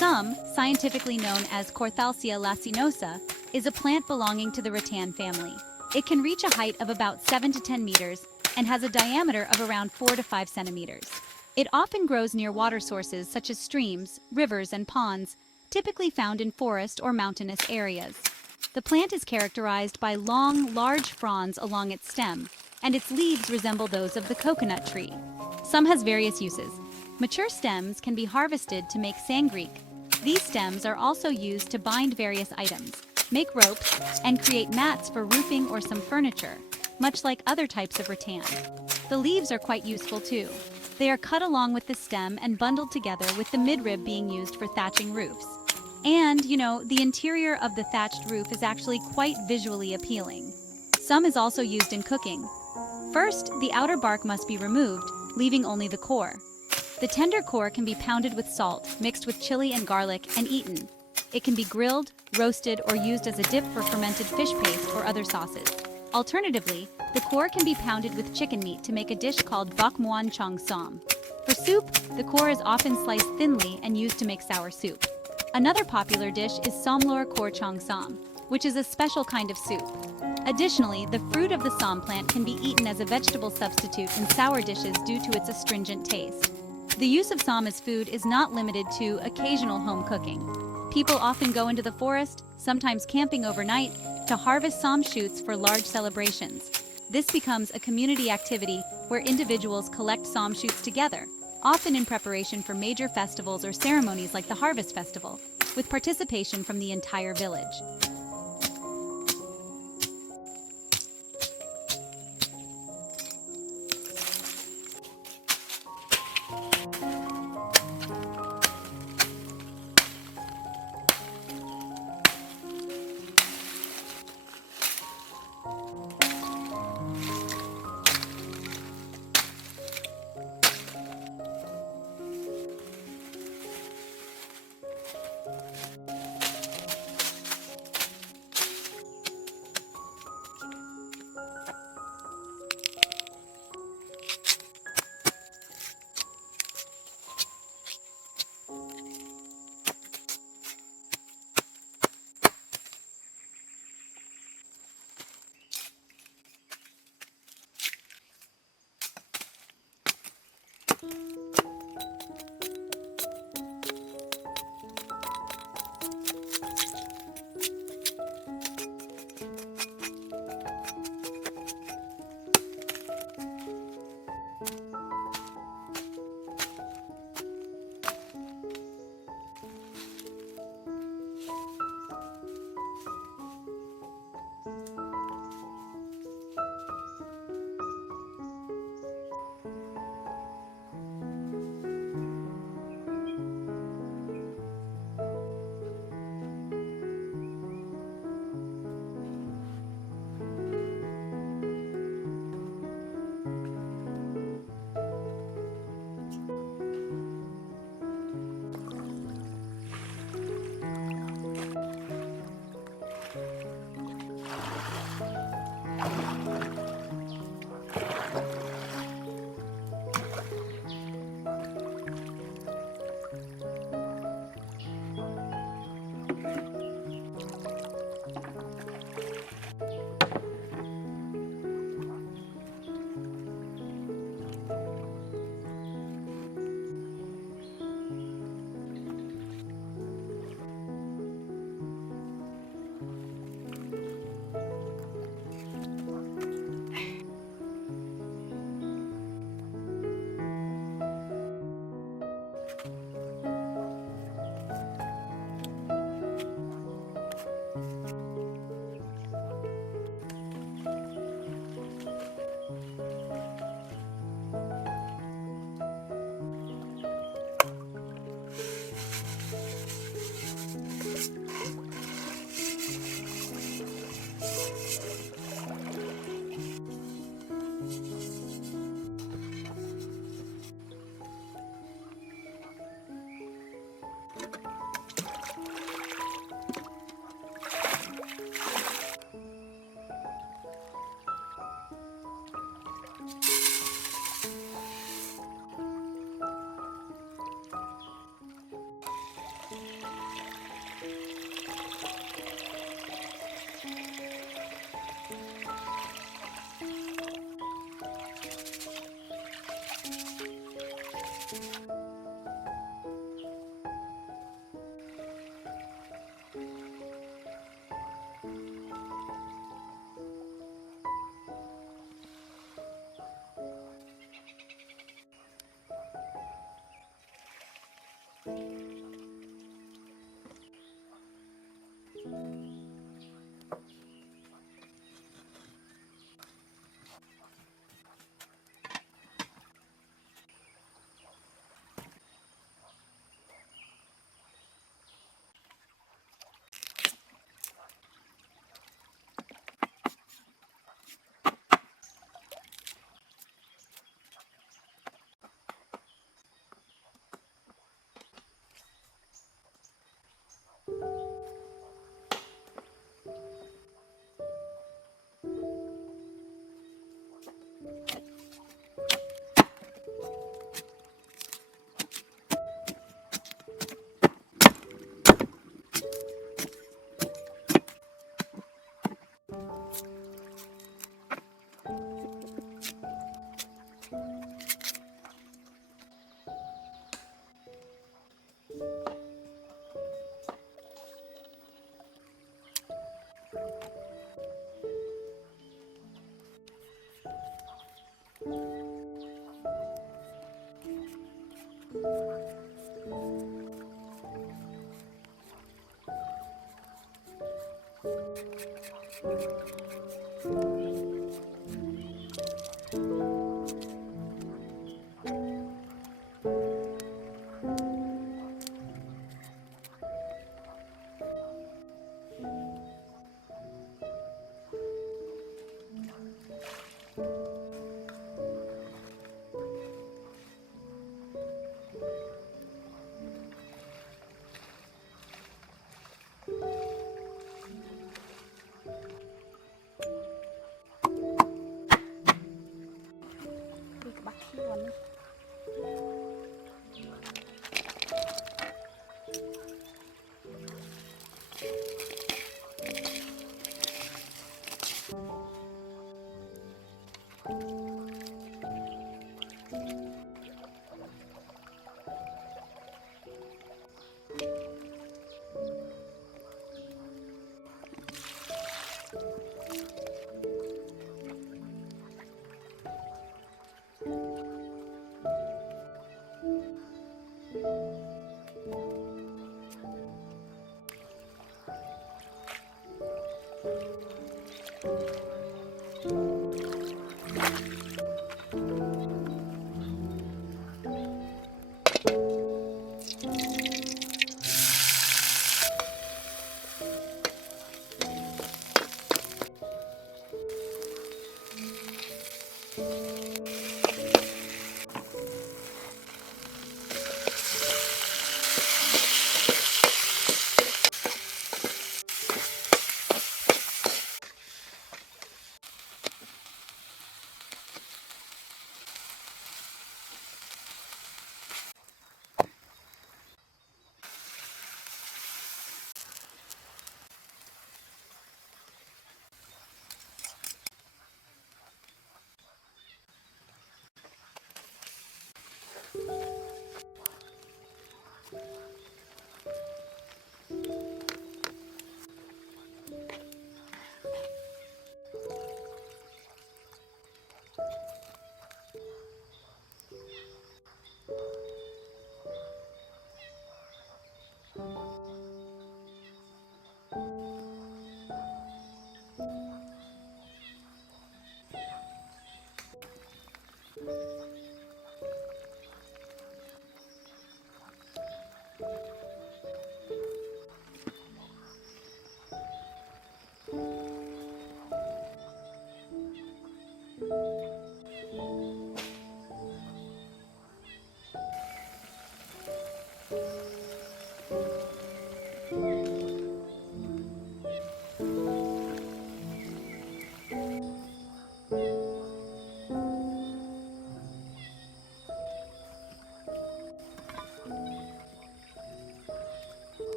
Some, scientifically known as Corthalsia lacinosa, is a plant belonging to the rattan family. It can reach a height of about 7 to 10 meters and has a diameter of around 4 to 5 centimeters. It often grows near water sources such as streams, rivers, and ponds, typically found in forest or mountainous areas. The plant is characterized by long, large fronds along its stem, and its leaves resemble those of the coconut tree. Some has various uses. Mature stems can be harvested to make sangrique. These stems are also used to bind various items, make ropes, and create mats for roofing or some furniture, much like other types of rattan. The leaves are quite useful too. They are cut along with the stem and bundled together with the midrib being used for thatching roofs. And, the interior of the thatched roof is actually quite visually appealing. Some is also used in cooking. First, the outer bark must be removed, leaving only the core. The tender core can be pounded with salt, mixed with chili and garlic, and eaten. It can be grilled, roasted, or used as a dip for fermented fish paste or other sauces. Alternatively, the core can be pounded with chicken meat to make a dish called bok muan Chong Som. For soup, the core is often sliced thinly and used to make sour soup. Another popular dish is Somlor Kor Chong Som, which is a special kind of soup. Additionally, the fruit of the som plant can be eaten as a vegetable substitute in sour dishes due to its astringent taste. The use of som as food is not limited to occasional home cooking. People often go into the forest, sometimes camping overnight, to harvest som shoots for large celebrations. This becomes a community activity where individuals collect som shoots together, often in preparation for major festivals or ceremonies like the Harvest Festival, with participation from the entire village.